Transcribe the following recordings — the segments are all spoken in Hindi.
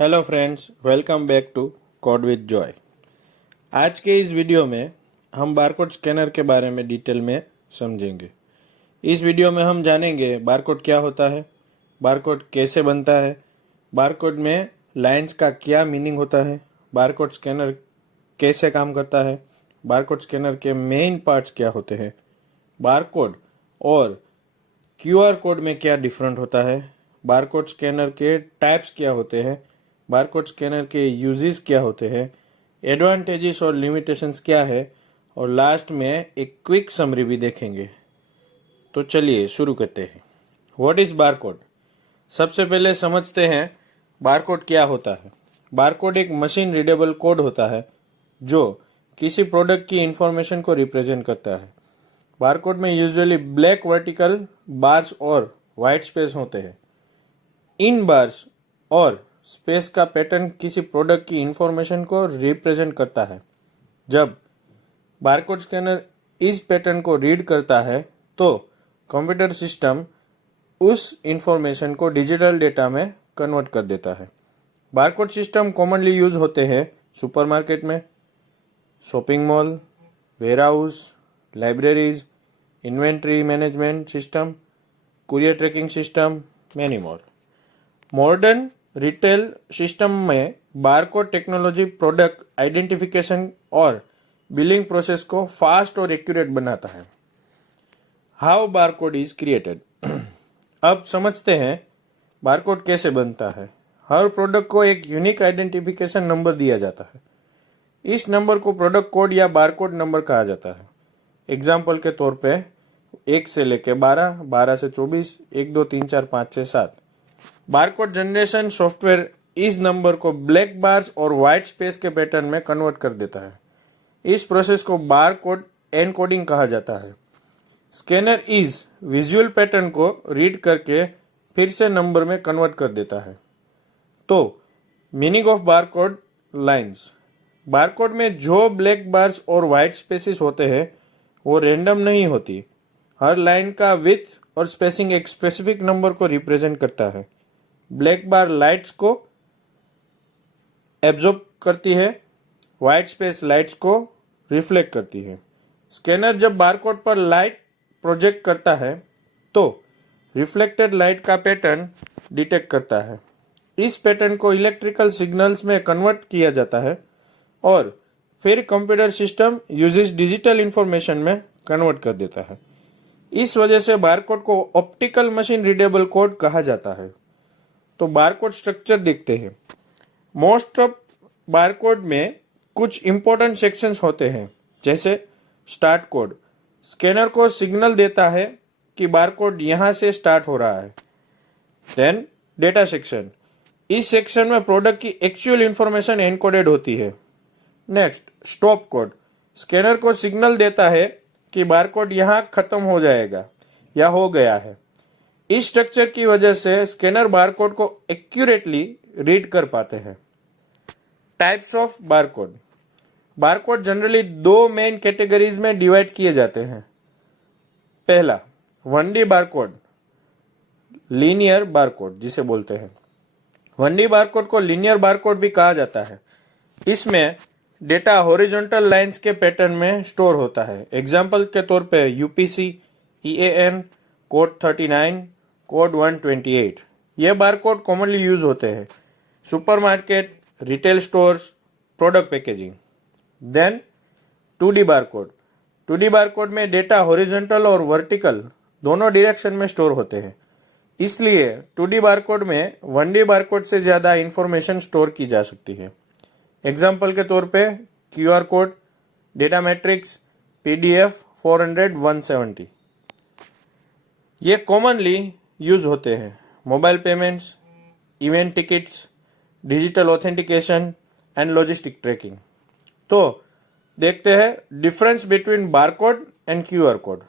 Hello friends, welcome back to code with Joy. आज के इस वीडियो में हम बारकोड स्कैनर के बारे में डिटेल में समझेंगे। इस वीडियो में हम जानेंगे बारकोड क्या होता है, बारकोड कैसे बनता है, बारकोड में लाइंस का क्या मीनिंग होता है, बारकोड स्कैनर कैसे काम करता है, बारकोड स्कैनर के मेन पार्ट्स क्या होते हैं, बारकोड और क्यूआर कोड में क्या डिफरेंट होता है, बारकोड स्कैनर के टाइप्स क्या होते हैं, बारकोड स्कैनर के यूजेस क्या होते हैं, एडवांटेजेस और लिमिटेशंस क्या है, और लास्ट में एक क्विक समरी भी देखेंगे। तो चलिए शुरू करते हैं। What is barcode? सबसे पहले समझते हैं बारकोड क्या होता है। बारकोड एक मशीन रीडेबल कोड होता है जो किसी प्रोडक्ट की इंफॉर्मेशन को रिप्रेजेंट करता है। बारकोड में यूजुअली ब्लैक वर्टिकल बार्स और वाइट स्पेस होते हैं। इन बार्स और स्पेस का पैटर्न किसी प्रोडक्ट की इंफॉर्मेशन को रिप्रेजेंट करता है। जब बारकोड स्कैनर इस पैटर्न को रीड करता है तो कंप्यूटर सिस्टम उस इंफॉर्मेशन को डिजिटल डेटा में कन्वर्ट कर देता है। बारकोड सिस्टम कॉमनली यूज होते हैं सुपरमार्केट में, shopping mall, warehouse, libraries, inventory management system, courier tracking system, many more. Modern retail system में बारकोड टेक्नोलॉजी प्रोडक्ट आइडेंटिफिकेशन और बिलिंग प्रोसेस को फास्ट और एक्यूरेट बनाता है। How barcode is created? अब समझते हैं बारकोड कैसे बनता है। हर प्रोडक्ट को एक यूनिक आइडेंटिफिकेशन नंबर दिया जाता है। इस नंबर को प्रोडक्ट कोड या बारकोड नंबर कहा जाता है। एग्जाम्पल के तौर पे 1 से लेके 12, 12 से 24, 1, 2, 3, 4, 5, 6, 7। बारकोड जनरेशन सॉफ्टवेयर इस नंबर को ब्लैक बार्स और व्हाइट स्पेस के पैटर्न में कन्वर्ट कर देता है। इस प्रोसेस को बारकोड एनकोडिंग कहा जाता है। स्कैनर इस विजुअल पैटर्न को रीड करके फिर से नंबर में कन्वर्ट कर देता है। तो meaning of barcode lines. Barcode में जो ब्लैक बार्स और व्हाइट स्पेसिस होते हैं वो रैंडम नहीं होती। हर लाइन का विड्थ और स्पेसिंग एक स्पेसिफिक नंबर को रिप्रेजेंट करता है। ब्लैक बार लाइट्स को एब्जॉर्ब करती है, व्हाइट स्पेस लाइट्स को रिफ्लेक्ट करती है। स्कैनर जब बारकोड पर लाइट प्रोजेक्ट करता है तो रिफ्लेक्टेड लाइट का पैटर्न डिटेक्ट करता है। इस पैटर्न को इलेक्ट्रिकल सिग्नल्स में कन्वर्ट किया जाता है और फिर computer system uses digital information में कन्वर्ट कर देता है। इस वजह से बारकोड को ऑप्टिकल मशीन रीडेबल कोड कहा जाता है। तो बारकोड स्ट्रक्चर देखते हैं। मोस्ट ऑफ बारकोड में कुछ इंपॉर्टेंट सेक्शंस होते हैं, जैसे स्टार्ट कोड। स्कैनर को सिग्नल देता है कि बारकोड यहां से स्टार्ट हो रहा है। Then data section. इस सेक्शन में प्रोडक्ट की एक्चुअल इंफॉर्मेशन एनकोडेड होती है। Next stop code. स्कैनर को सिग्नल देता है कि बारकोड यहां खत्म हो जाएगा या हो गया है। इस स्ट्रक्चर की वजह से स्कैनर बारकोड को एक्यूरेटली रीड कर पाते हैं। Types of barcode. Barcode generally 2 main categories में डिवाइड किए जाते हैं। पहला 1D बारकोड, लीनियर बारकोड जिसे बोलते हैं। 1D बारकोड को लीनियर बारकोड भी कहा जाता है। इसमें डेटा हॉरिजॉन्टल लाइंस के पैटर्न में स्टोर होता है। एग्जाम्पल के तौर पे यूपीसी, EAN, कोड 39, कोड 128। ये बारकोड कॉमनली यूज होते हैं supermarket, retail stores, product packaging. Then 2D barcode. 2D barcode में डेटा हॉरिजॉन्टल और वर्टिकल दोनों डायरेक्शन में स्टोर होते हैं। इसलिए 2D बारकोड में 1D बारकोड से ज्यादा इंफॉर्मेशन स्टोर की जा सकती है। एग्जाम्पल के तौर पे QR code, data matrix, PDF 400, 170। ये कॉमनली यूज होते हैं mobile payments, event tickets, digital authentication and logistic tracking. तो देखते हैं difference between barcode and QR code.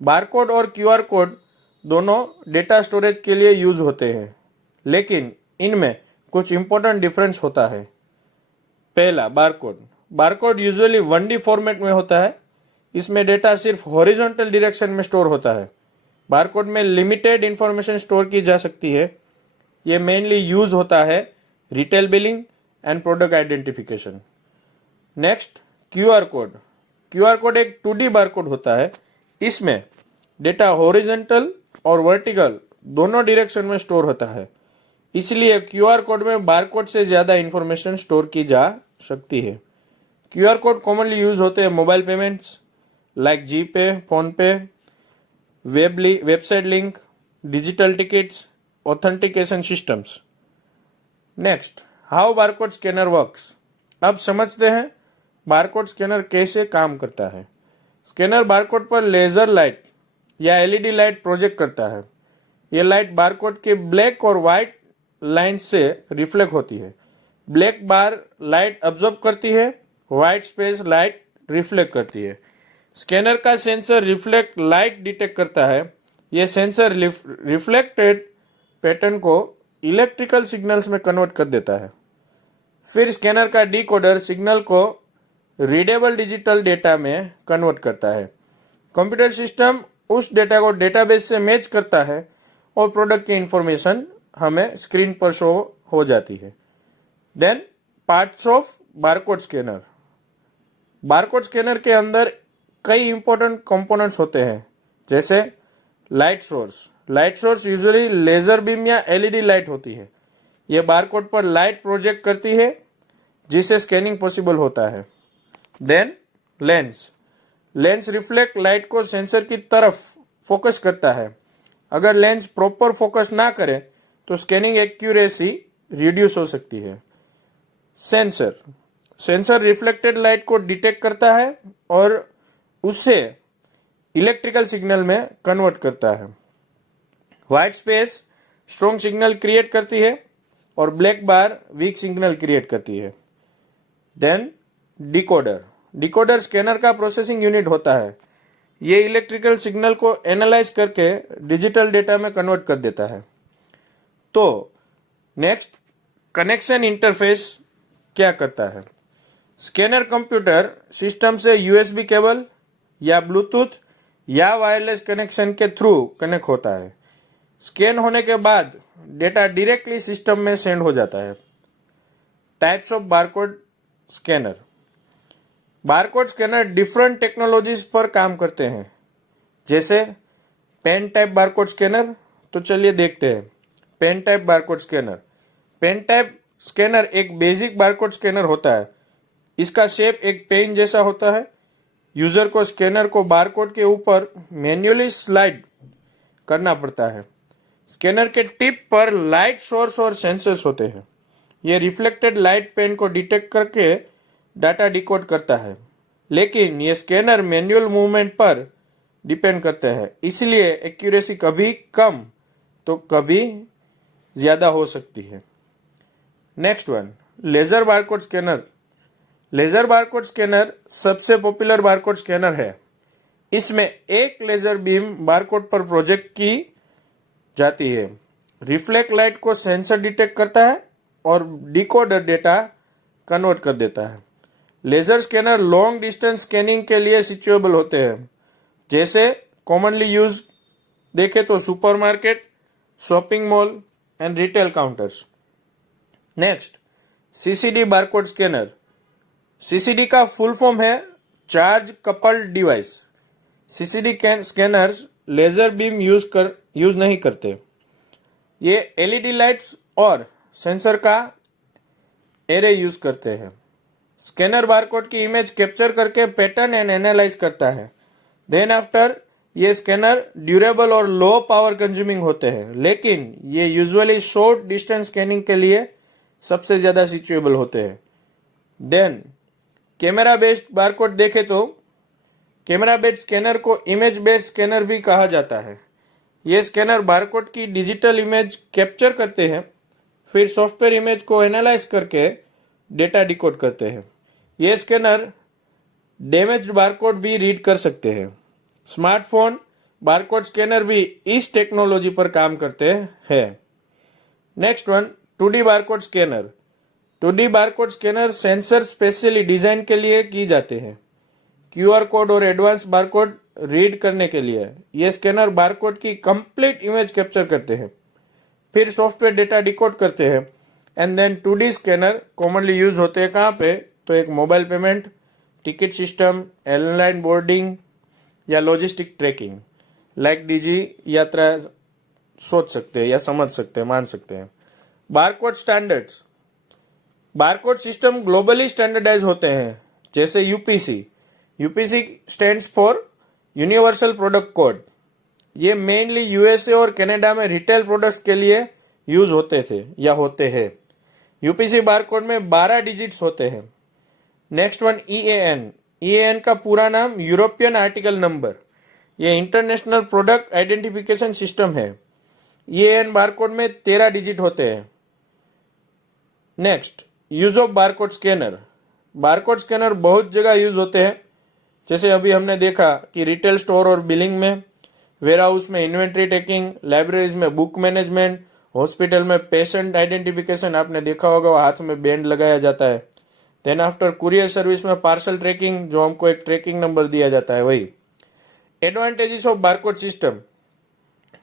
Barcode और QR कोड दोनों डेटा स्टोरेज के लिए यूज होते हैं, लेकिन इनमें कुछ इंपॉर्टेंट डिफरेंस होता है। पहला barcode. Barcode usually 1D format में होता है। इसमें डेटा सिर्फ हॉरिजॉन्टल डायरेक्शन में स्टोर होता है। बारकोड में लिमिटेड इंफॉर्मेशन स्टोर की जा सकती है। ये मेनली यूज होता है retail billing and product identification. Next, QR code. QR code एक 2D बारकोड होता है। इसमें डेटा हॉरिजॉन्टल और वर्टिकल दोनों डायरेक्शन में स्टोर होता है, इसलिए क्यूआर कोड में बारकोड से ज्यादा इंफॉर्मेशन स्टोर की जा सकती है। क्यूआर कोड कॉमनली यूज होते हैं मोबाइल पेमेंट्स लाइक जीपे, फोन पे, website link, digital tickets, authentication systems. Next, how barcode scanner works. अब समझते हैं बारकोड स्कैनर कैसे काम करता है। स्कैनर बारकोड पर लेजर लाइट या एलईडी लाइट प्रोजेक्ट करता है। यह लाइट बारकोड के ब्लैक और व्हाइट लाइन्स से रिफ्लेक्ट होती है। ब्लैक बार लाइट अब्जॉर्ब करती है, व्हाइट स्पेस लाइट रिफ्लेक्ट करती है। स्कैनर का सेंसर रिफ्लेक्ट लाइट डिटेक्ट करता है। यह सेंसर रिफ्लेक्टेड पैटर्न को इलेक्ट्रिकल सिग्नल्स में कन्वर्ट कर देता है। फिर स्कैनर का डिकोडर सिग्नल को रीडेबल डिजिटल डेटा में कन्वर्ट करता है। कंप्यूटर सिस्टम उस डेटा को डेटाबेस से मैच करता है और प्रोडक्ट की इंफॉर्मेशन हमें स्क्रीन पर शो हो जाती है। Then, parts of barcode scanner. Barcode scanner के अंदर कई इंपॉर्टेंट कंपोनेंट्स होते हैं, जैसे light source. Light source usually laser beam या एलईडी लाइट होती है। यह बारकोड पर लाइट प्रोजेक्ट करती है, जिससे स्कैनिंग पॉसिबल होता है। Then, lens. Lens reflect light को सेंसर की तरफ फोकस करता है। अगर लेंस प्रॉपर फोकस ना करे तो स्कैनिंग एक्यूरेसी रिड्यूस हो सकती है। सेंसर। सेंसर रिफ्लेक्टेड लाइट को डिटेक्ट करता है और उसे इलेक्ट्रिकल सिग्नल में कन्वर्ट करता है। White space strong signal create करती है और black bar weak signal create करती है। Then, decoder. डिकोडर स्कैनर का प्रोसेसिंग यूनिट होता है। ये इलेक्ट्रिकल सिग्नल को एनालाइज करके डिजिटल डेटा में कन्वर्ट कर देता है। तो नेक्स्ट, कनेक्शन इंटरफेस क्या करता है। स्कैनर कंप्यूटर सिस्टम से यूएसबी केबल या ब्लूटूथ या वायरलेस कनेक्शन के थ्रू कनेक्ट होता है। स्कैन होने के बाद डेटा डायरेक्टली सिस्टम में सेंड हो जाता है। Types of barcode scanner. Barcode scanner different technologies पर काम करते हैं, जैसे पेन टाइप बारकोड स्कैनर। तो चलिए देखते हैं pen type barcode scanner. Pen type scanner एक बेसिक बारकोड स्कैनर होता है। इसका शेप एक पेन जैसा होता है। यूजर को स्कैनर को बारकोड के ऊपर मैन्युअली स्लाइड करना पड़ता है। स्कैनर के टिप पर लाइट सोर्स और सेंसर्स होते हैं। ये रिफ्लेक्टेड लाइट पेन को डिटेक्ट करके डाटा डिकोड करता है, लेकिन ये स्कैनर मैनुअल मूवमेंट पर डिपेंड करते हैं, इसलिए एक्यूरेसी कभी कम तो कभी ज्यादा हो सकती है। Next one, laser barcode scanner. Laser barcode scanner सबसे पॉपुलर बारकोड स्कैनर है। इसमें एक लेजर बीम बारकोड पर प्रोजेक्ट की जाती है। रिफ्लेक्ट लाइट को सेंसर डिटेक्ट करता है और डिकोडर डेटा कन्वर्ट कर देता है। Laser scanner long distance scanning के लिए सिचुएबल होते हैं, जैसे कॉमनली यूज देखें तो supermarket, shopping mall and retail counters. Next, CCD barcode scanner. CCD का फुल फॉर्म है charge coupled device. CCD scanners laser beam use नहीं करते। ये एलईडी लाइट्स और सेंसर का एरे यूज करते हैं। स्कैनर बारकोड की इमेज कैप्चर करके पैटर्न एंड एनालाइज करता है। देन आफ्टर ये स्कैनर ड्यूरेबल और लो पावर कंज्यूमिंग होते हैं, लेकिन ये यूजुअली शॉर्ट डिस्टेंस स्कैनिंग के लिए सबसे ज्यादा सिचुएबल होते हैं। देन कैमरा बेस्ड बारकोड देखें तो कैमरा बेस्ड स्कैनर को इमेज बेस्ड स्कैनर भी कहा जाता है। ये स्कैनर बारकोड की डिजिटल इमेज कैप्चर करते हैं, फिर सॉफ्टवेयर इमेज को एनालाइज करके डेटा डिकोड करते हैं। ये स्कैनर डैमेज्ड बारकोड भी रीड कर सकते हैं। स्मार्टफोन बारकोड स्कैनर भी इस टेक्नोलॉजी पर काम करते हैं। Next one, 2D barcode scanner. 2D barcode scanner sensor specially design के लिए की जाते हैं। क्यूआर कोड और एडवांस बारकोड रीड करने के लिए ये स्कैनर बारकोड की कंप्लीट इमेज कैप्चर करते हैं, फिर सॉफ्टवेयर डेटा डिकोड करते हैं and then 2D scanner commonly use होते हैं कहाँ पे, तो एक mobile payment, ticket system, airline boarding या logistic tracking like DigiYatra सोच सकते हैं या समझ सकते हैं, मान सकते हैं। Barcode standards, barcode system globally standardise होते हैं, जैसे UPC. UPC stands for universal product code. ये मेनली यूएसए और कनाडा में रिटेल प्रोडक्ट्स के लिए यूज होते थे या होते हैं। यूपीसी बारकोड में 12 डिजिट्स होते हैं। Next one ईएएन। ईएएन का पूरा नाम यूरोपियन आर्टिकल नंबर। ये इंटरनेशनल प्रोडक्ट आइडेंटिफिकेशन सिस्टम है। ईएएन बारकोड में 13 डिजिट होते हैं। Next use of barcode scanner. Barcode scanner बहुत जगह यूज होते हैं, जैसे अभी हमने देखा कि रिटेल स्टोर और बिलिंग में, वेयर हाउस में इन्वेंट्री टेकिंग, लाइब्रेरीज में बुक मैनेजमेंट, हॉस्पिटल में पेशेंट आइडेंटिफिकेशन, आपने देखा होगा वो हाथ में बैंड लगाया जाता है। देन आफ्टर कुरियर सर्विस में पार्सल ट्रैकिंग, जो हमको एक ट्रैकिंग नंबर दिया जाता है वही। Advantages of barcode system.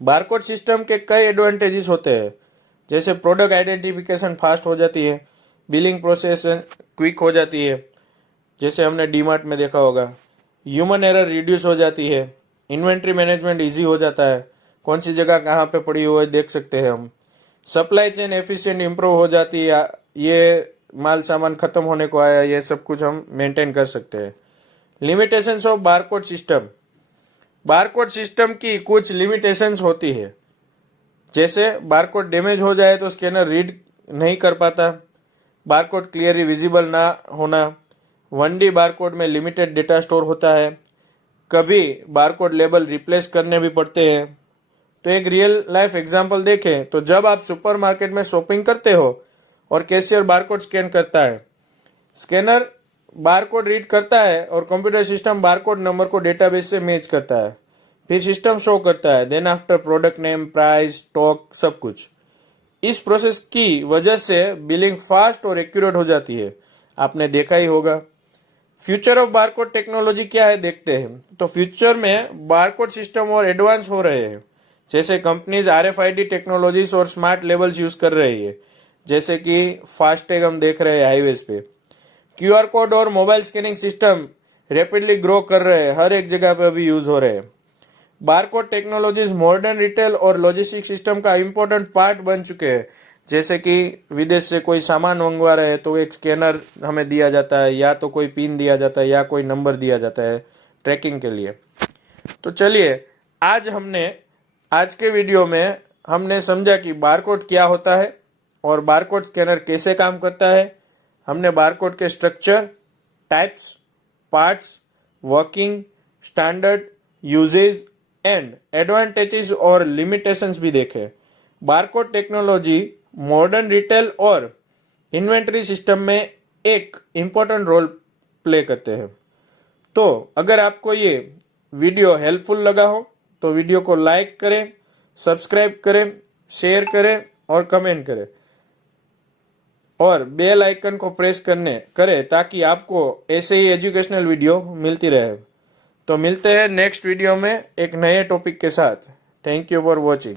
Barcode system के कई एडवांटेजेस होते हैं, जैसे प्रोडक्ट आइडेंटिफिकेशन फास्ट हो जाती है, बिलिंग प्रोसेस क्विक हो जाती है, जैसे हमने डीमार्ट में देखा होगा। ह्यूमन एरर रिड्यूस हो जाती है। इन्वेंट्री मैनेजमेंट इजी हो जाता है, कौन सी जगह कहाँ पे पड़ी हुई है देख सकते हैं हम। सप्लाई चेन एफिशिएंट इंप्रूव हो जाती है, ये माल सामान खत्म होने को आया, ये सब कुछ हम मेंटेन कर सकते हैं। Limitations of barcode system. Barcode system की कुछ लिमिटेशंस होती है, जैसे बारकोड डैमेज हो जाए तो स्कैनर रीड नहीं कर पाता, बारकोड क्लियरली विजिबल ना होना, 1D बारकोड में लिमिटेड डेटा स्टोर होता है, कभी बारकोड लेबल रिप्लेस करने भी पड़ते हैं। तो एक रियल लाइफ एग्जांपल देखें तो जब आप सुपरमार्केट में शॉपिंग करते हो और कैशियर बारकोड स्कैन करता है, स्कैनर बारकोड रीड करता है और कंप्यूटर सिस्टम बारकोड नंबर को डेटाबेस से मैच करता है, फिर सिस्टम शो करता है, then after product name, price, stock, सब कुछ। इस प्रोसेस की वजह से बिलिंग फास्ट और एक्यूरेट हो जाती है, आपने देखा ही होगा। फ्यूचर ऑफ बारकोड टेक्नोलॉजी क्या है देखते हैं। तो फ्यूचर में बारकोड सिस्टम और एडवांस हो रहे हैं, जैसे कंपनीज आरएफआईडी टेक्नोलॉजीज और स्मार्ट लेबल्स यूज कर रही है, जैसे कि फास्टैग हम देख रहे हैं हाईवेज पे। क्यूआर कोड और mobile scanning system rapidly grow कर रहे हैं, हर एक जगह पे अभी यूज हो रहे हैं। बारकोड टेक्नोलॉजीज मॉडर्न रिटेल और लॉजिस्टिक सिस्टम का इंपॉर्टेंट पार्ट बन चुके हैं, जैसे कि विदेश से कोई सामान मंगवा रहे हैं तो एक स्कैनर हमें दिया जाता है, या तो कोई पिन दिया जाता है या कोई नंबर दिया जाता है ट्रैकिंग के लिए। तो चलिए आज के वीडियो में हमने समझा कि बारकोड क्या होता है और बारकोड स्कैनर कैसे काम करता है। हमने बारकोड के structure, types, parts, working, standard, usages and advantages और लिमिटेशंस भी देखे। बारकोड टेक्नोलॉजी मॉडर्न रिटेल और इन्वेंट्री सिस्टम में एक इम्पोर्टेंट रोल प्ले करते हैं। तो अगर आपको ये वीडियो हेल्पफुल लगा हो तो वीडियो को लाइक करें, सब्सक्राइब करें, शेयर करें और कमेंट करें, और बेल आइकन को प्रेस करें ताकि आपको ऐसे ही एजुकेशनल वीडियो मिलती रहे। तो मिलते हैं नेक्स्ट वीडियो में एक नए टॉपिक के साथ। Thank you for watching.